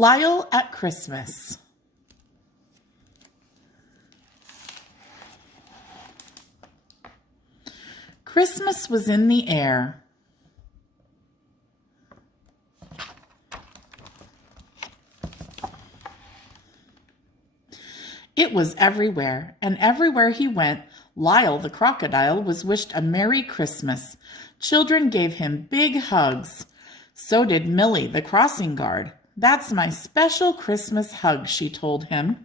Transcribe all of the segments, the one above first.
Lyle at Christmas. Christmas was in the air. It was everywhere, and everywhere he went, Lyle the crocodile was wished a Merry Christmas. Children gave him big hugs. So did Millie the crossing guard. "That's my special Christmas hug," she told him.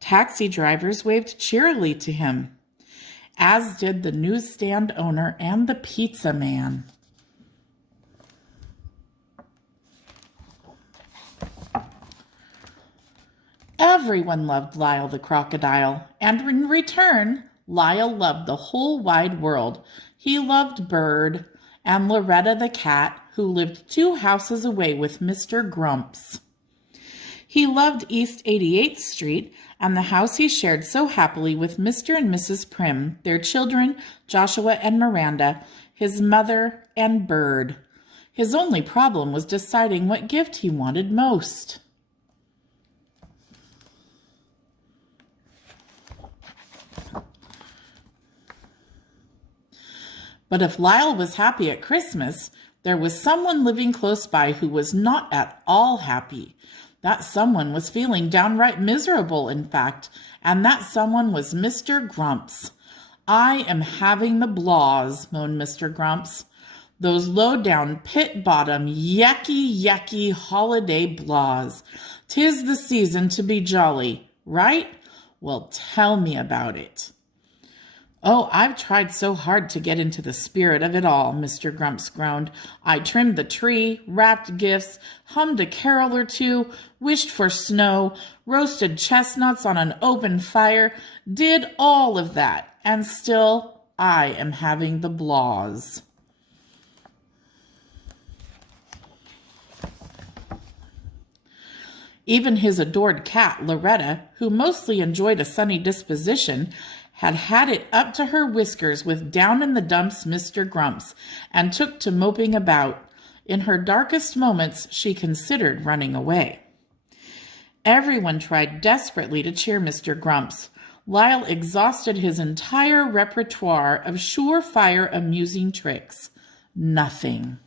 Taxi drivers waved cheerily to him, as did the newsstand owner and the pizza man. Everyone loved Lyle the crocodile, and in return, Lyle loved the whole wide world. He loved Bird and Loretta the cat, who lived 2 houses away with Mr. Grumps. He loved East 88th Street and the house he shared so happily with Mr. and Mrs. Prim, their children, Joshua and Miranda, his mother, and Bird. His only problem was deciding what gift he wanted most. But if Lyle was happy at Christmas, there was someone living close by who was not at all happy. That someone was feeling downright miserable, in fact, and that someone was Mr. Grumps. "I am having the blaws," moaned Mr. Grumps. "Those low-down, pit-bottom, yucky holiday blaws. 'Tis the season to be jolly, right? Well, tell me about it." "Oh, I've tried so hard to get into the spirit of it all," Mr. Grumps groaned. "I trimmed the tree, wrapped gifts, hummed a carol or two, wished for snow, roasted chestnuts on an open fire, did all of that, and still I am having the blaws." Even his adored cat, Loretta, who mostly enjoyed a sunny disposition, had it up to her whiskers with down-in-the-dumps Mr. Grumps, and took to moping about. In her darkest moments, she considered running away. Everyone tried desperately to cheer Mr. Grumps. Lyle exhausted his entire repertoire of surefire amusing tricks. Nothing.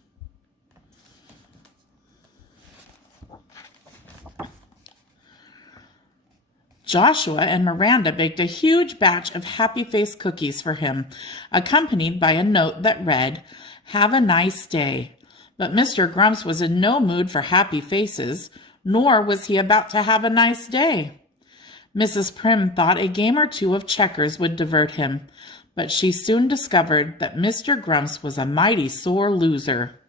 Joshua and Miranda baked a huge batch of happy face cookies for him, accompanied by a note that read, "Have a nice day." But Mr. Grumps was in no mood for happy faces, nor was he about to have a nice day. Mrs. Prim thought a game or 2 of checkers would divert him, but she soon discovered that Mr. Grumps was a mighty sore loser.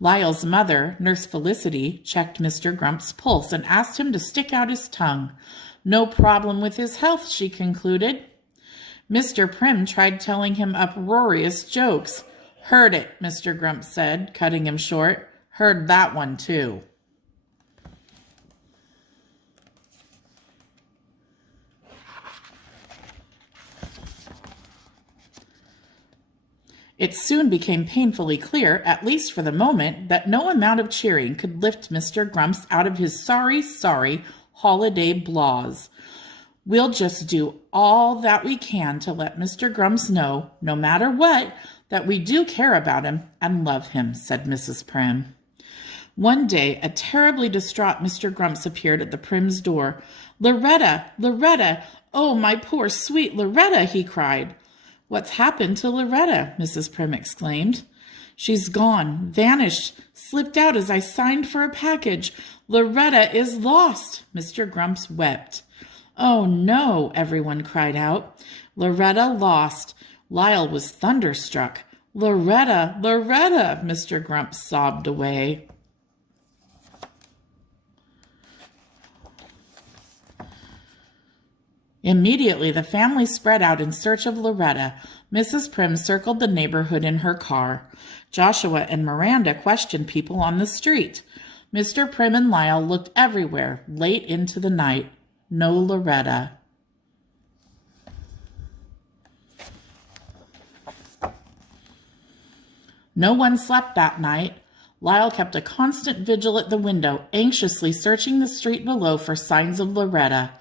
Lyle's mother, Nurse Felicity, checked Mr. Grumps' pulse and asked him to stick out his tongue. No problem with his health, she concluded. Mr. Prim tried telling him uproarious jokes. "Heard it," Mr. Grumps said, cutting him short. "Heard that one, too." It soon became painfully clear, at least for the moment, that no amount of cheering could lift Mr. Grumps out of his sorry holiday blaws. "We'll just do all that we can to let Mr. Grumps know, no matter what, that we do care about him and love him," said Mrs. Prim. One day, a terribly distraught Mr. Grumps appeared at the Prims' door. "Loretta! Loretta! Oh, my poor sweet Loretta!" he cried. "What's happened to Loretta?" Mrs. Prim exclaimed. "She's gone, vanished, slipped out as I signed for a package. Loretta is lost!" Mr. Grumps wept. "Oh, no!" everyone cried out. "Loretta lost!" Lyle was thunderstruck. "Loretta! Loretta!" Mr. Grumps sobbed away. Immediately, the family spread out in search of Loretta. Mrs. Prim circled the neighborhood in her car. Joshua and Miranda questioned people on the street. Mr. Prim and Lyle looked everywhere, late into the night. No Loretta. No one slept that night. Lyle kept a constant vigil at the window, anxiously searching the street below for signs of Loretta.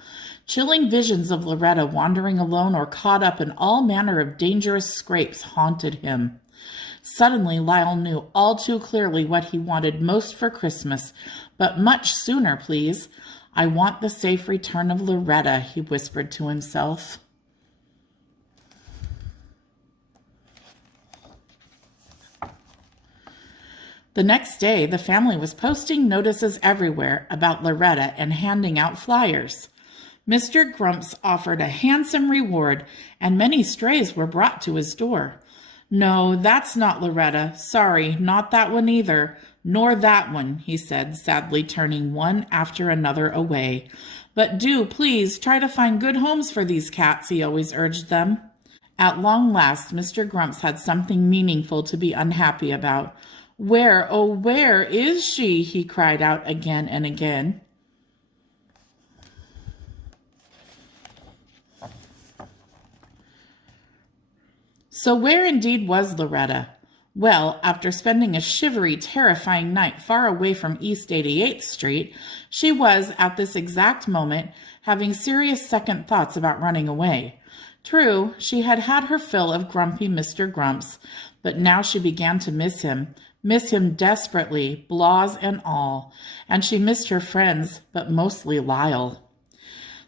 Chilling visions of Loretta wandering alone or caught up in all manner of dangerous scrapes haunted him. Suddenly, Lyle knew all too clearly what he wanted most for Christmas, but much sooner, please. I want the safe return of Loretta, he whispered to himself. The next day, the family was posting notices everywhere about Loretta and handing out flyers. Mr. Grumps offered a handsome reward, and many strays were brought to his door. No, that's not Loretta. Sorry, not that one either. Nor that one, he said, sadly turning one after another away. But do, please, try to find good homes for these cats, he always urged them. At long last, Mr. Grumps had something meaningful to be unhappy about. Where, oh, where is she? He cried out again and again. So where indeed was Loretta? Well, after spending a shivery, terrifying night far away from East 88th Street, she was, at this exact moment, having serious second thoughts about running away. True, she had had her fill of grumpy Mr. Grumps, but now she began to miss him desperately, blahs and all, and she missed her friends, but mostly Lyle.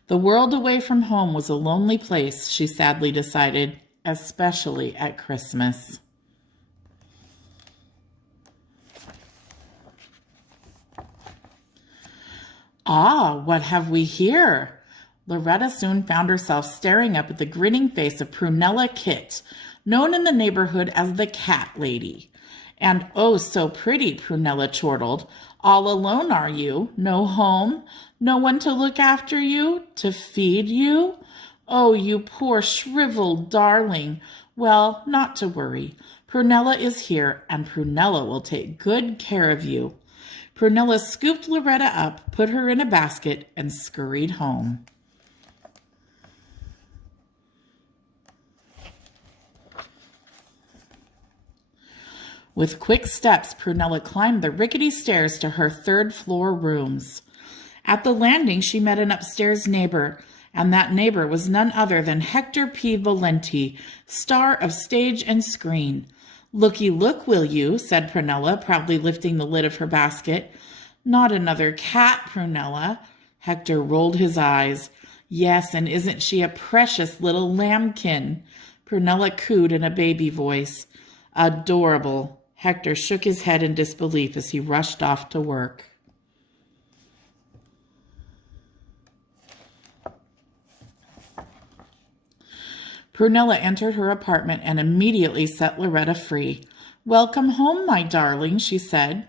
The world away from home was a lonely place, she sadly decided, especially at Christmas. Ah, what have we here? Loretta soon found herself staring up at the grinning face of Prunella Kit, known in the neighborhood as the Cat Lady. And oh, so pretty, Prunella chortled. All alone, are you? No home? No one to look after you? To feed you? Oh, you poor shriveled darling. Well, not to worry. Prunella is here, and Prunella will take good care of you. Prunella scooped Loretta up, put her in a basket, and scurried home. With quick steps, Prunella climbed the rickety stairs to her third-floor rooms. At the landing, she met an upstairs neighbor, and that neighbor was none other than Hector P. Valenti, star of stage and screen. Looky look, will you, said Prunella, proudly lifting the lid of her basket. Not another cat, Prunella. Hector rolled his eyes. Yes, and isn't she a precious little lambkin? Prunella cooed in a baby voice. Adorable. Hector shook his head in disbelief as he rushed off to work. Prunella entered her apartment and immediately set Loretta free. Welcome home, my darling, she said.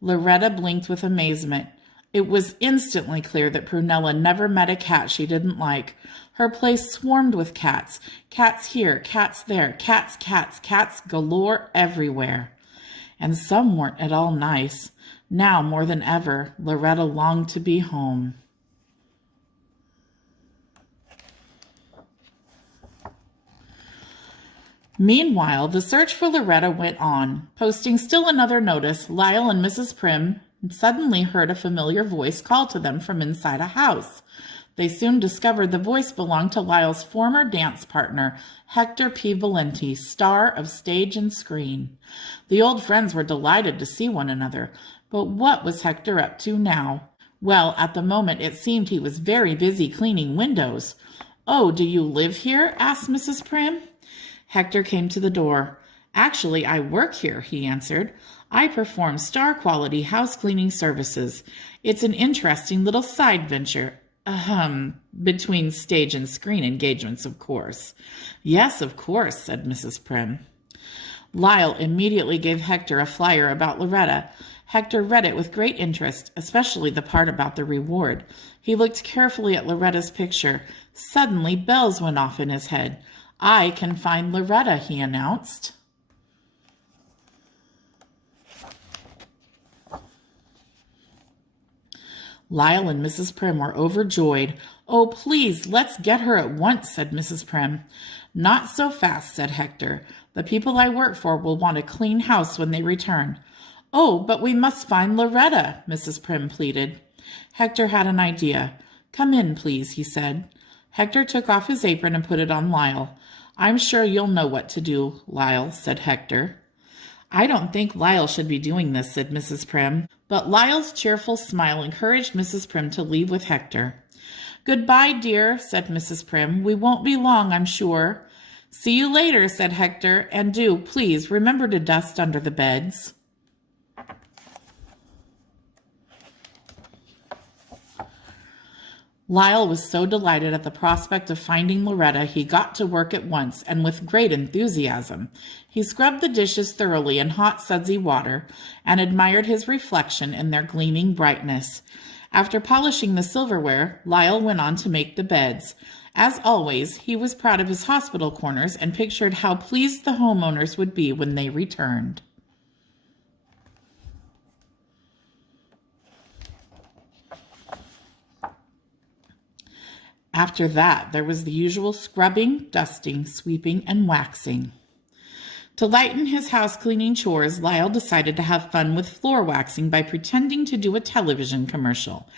Loretta blinked with amazement. It was instantly clear that Prunella never met a cat she didn't like. Her place swarmed with cats. Cats here, cats there, cats galore everywhere. And some weren't at all nice. Now, more than ever, Loretta longed to be home. Meanwhile, the search for Loretta went on. Posting still another notice, Lyle and Mrs. Prim suddenly heard a familiar voice call to them from inside a house. They soon discovered the voice belonged to Lyle's former dance partner, Hector P. Valenti, star of stage and screen. The old friends were delighted to see one another, but what was Hector up to now? Well, at the moment it seemed he was very busy cleaning windows. Oh, do you live here? Asked Mrs. Prim. Hector came to the door. Actually, I work here, he answered. I perform star-quality house-cleaning services. It's an interesting little side venture. Between stage and screen engagements, of course. Yes, of course, said Mrs. Prim. Lyle immediately gave Hector a flyer about Loretta. Hector read it with great interest, especially the part about the reward. He looked carefully at Loretta's picture. Suddenly, bells went off in his head. I can find Loretta, he announced. Lyle and Mrs. Prim were overjoyed. Oh, please, let's get her at once, said Mrs. Prim. Not so fast, said Hector. The people I work for will want a clean house when they return. "Oh, but we must find Loretta," Mrs. Prim pleaded. Hector had an idea. "Come in, please," he said. Hector took off his apron and put it on Lyle. "I'm sure you'll know what to do, Lyle," said Hector. "I don't think Lyle should be doing this," said Mrs. Prim. But Lyle's cheerful smile encouraged Mrs. Prim to leave with Hector. "Goodbye, dear," said Mrs. Prim. "We won't be long, I'm sure." "See you later," said Hector. "And do, please, remember to dust under the beds." Lyle was so delighted at the prospect of finding Loretta, he got to work at once and with great enthusiasm. He scrubbed the dishes thoroughly in hot, sudsy water and admired his reflection in their gleaming brightness. After polishing the silverware, Lyle went on to make the beds. As always, he was proud of his hospital corners and pictured how pleased the homeowners would be when they returned. After that, there was the usual scrubbing, dusting, sweeping, and waxing. To lighten his house-cleaning chores, Lyle decided to have fun with floor waxing by pretending to do a television commercial.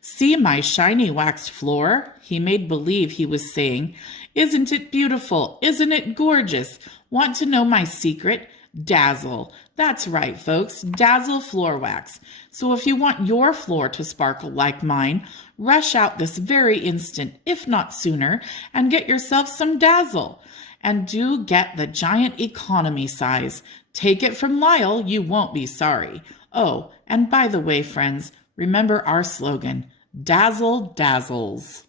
"See my shiny waxed floor?" he made believe he was saying. "Isn't it beautiful? Isn't it gorgeous? Want to know my secret? Dazzle. That's right, folks. Dazzle floor wax. So if you want your floor to sparkle like mine, rush out this very instant, if not sooner, and get yourself some Dazzle. And do get the giant economy size. Take it from Lyle, you won't be sorry. Oh, and by the way, friends, remember our slogan, Dazzle Dazzles."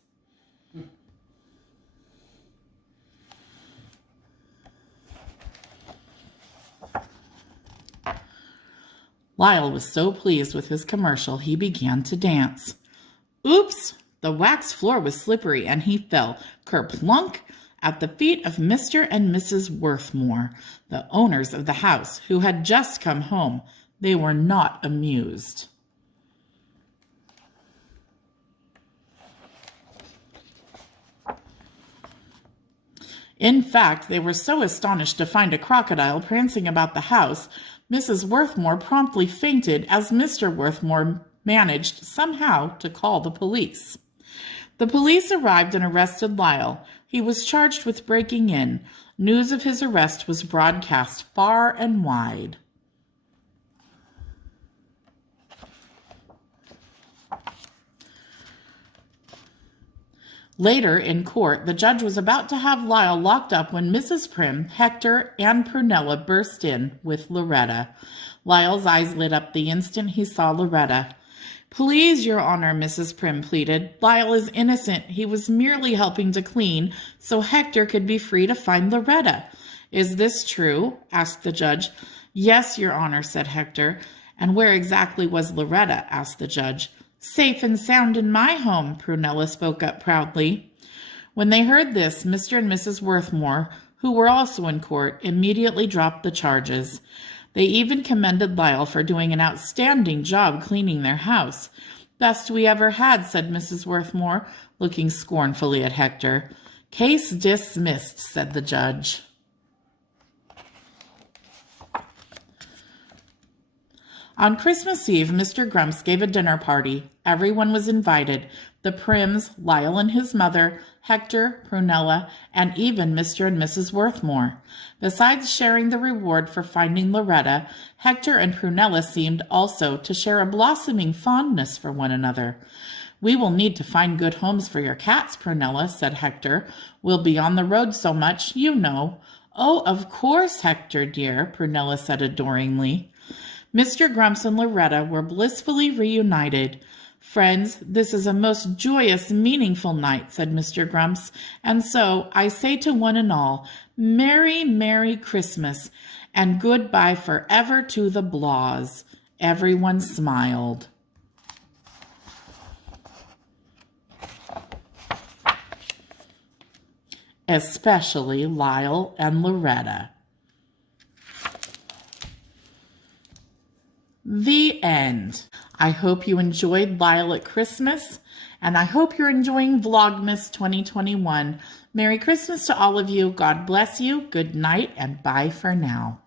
Lyle was so pleased with his commercial, he began to dance. Oops! The wax floor was slippery, and he fell, kerplunk, at the feet of Mr. and Mrs. Worthmore, the owners of the house, who had just come home. They were not amused. In fact, they were so astonished to find a crocodile prancing about the house, Mrs. Worthmore promptly fainted as Mr. Worthmore managed somehow to call the police. The police arrived and arrested Lyle. He was charged with breaking in. News of his arrest was broadcast far and wide. Later, in court, the judge was about to have Lyle locked up when Mrs. Prim, Hector, and Prunella burst in with Loretta. Lyle's eyes lit up the instant he saw Loretta. "Please, Your Honor," Mrs. Prim pleaded. "Lyle is innocent. He was merely helping to clean so Hector could be free to find Loretta." "Is this true?" asked the judge. "Yes, Your Honor," said Hector. "And where exactly was Loretta?" asked the judge. "Safe and sound in my home," Prunella spoke up proudly. When they heard this, Mr. and Mrs. Worthmore, who were also in court, immediately dropped the charges. They even commended Lyle for doing an outstanding job cleaning their house. "Best we ever had," said Mrs. Worthmore, looking scornfully at Hector. "Case dismissed," said the judge. On Christmas Eve, Mr. Grumps gave a dinner party. Everyone was invited. The Prims, Lyle and his mother, Hector, Prunella, and even Mr. and Mrs. Worthmore. Besides sharing the reward for finding Loretta, Hector and Prunella seemed also to share a blossoming fondness for one another. "We will need to find good homes for your cats, Prunella," said Hector. "We'll be on the road so much, you know." "Oh, of course, Hector, dear," Prunella said adoringly. Mr. Grumps and Loretta were blissfully reunited. "Friends, this is a most joyous, meaningful night," said Mr. Grumps, "and so I say to one and all, Merry, Merry Christmas, and goodbye forever to the Blaws." Everyone smiled. Especially Lyle and Loretta. The end. I hope you enjoyed Lyle at Christmas, and I hope you're enjoying Vlogmas 2021. Merry Christmas to all of you. God bless you. Good night, and bye for now.